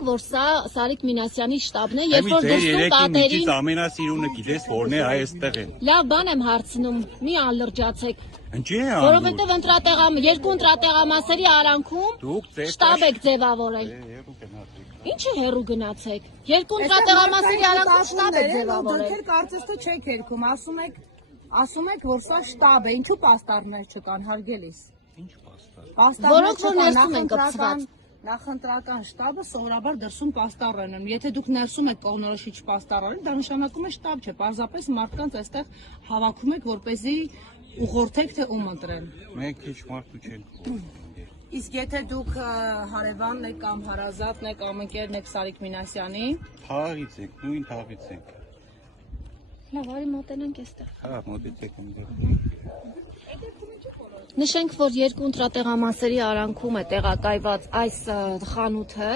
Որ սա Սարիկ Մինասյանի շտաբն է, երբ որ դրսում պատերին ամենասիրունը գիտես որն է այստեղ են։ Լավ բան եմ հարցնում, մի ալրջացեք։ Ինչի՞ է անում։ Որովհետև երկու ընտրատեղամասերի արանքում շտաբ եք ձևավորել։ Ինչը հեռու գնացեք։ Երկու ընտրատեղամասերի արանքում շտաբ եք ձևավորել։ Դուք կարծես թե չեք երկում, ասում եք, որ սա շտաբ է, ինչու պաստառներ չկան, հարգելիս։ Ինչ պաստառ։ Որոնք որ ներսում են կպցված։ Նախընտրական շտաբը սովորաբար դրսում պաստառ են։ Եթե դուք ներսում եք կողմնորոշիչ պաստառ, դա նշանակում է շտաբ չէ, պարզապես մարդկանց այստեղ հավաքում եք, որպեսզի ուղղորդեք թե ում ընտրեն։ Մենք քիչ մարդու չենք։ Իսկ եթե դուք հարևանն եք կամ հարազատն եք, ամընկերն եք Սարիկ Մինասյանի, Թաղից ենք, նույն թաղից ենք։ Լավ, արի մոտենանք այստեղ։ Հա, մոտեցեք այնտեղ։ Նշենք, որ երկու ընտրատեղամասերի արանքում է տեղակայված այս խանութը,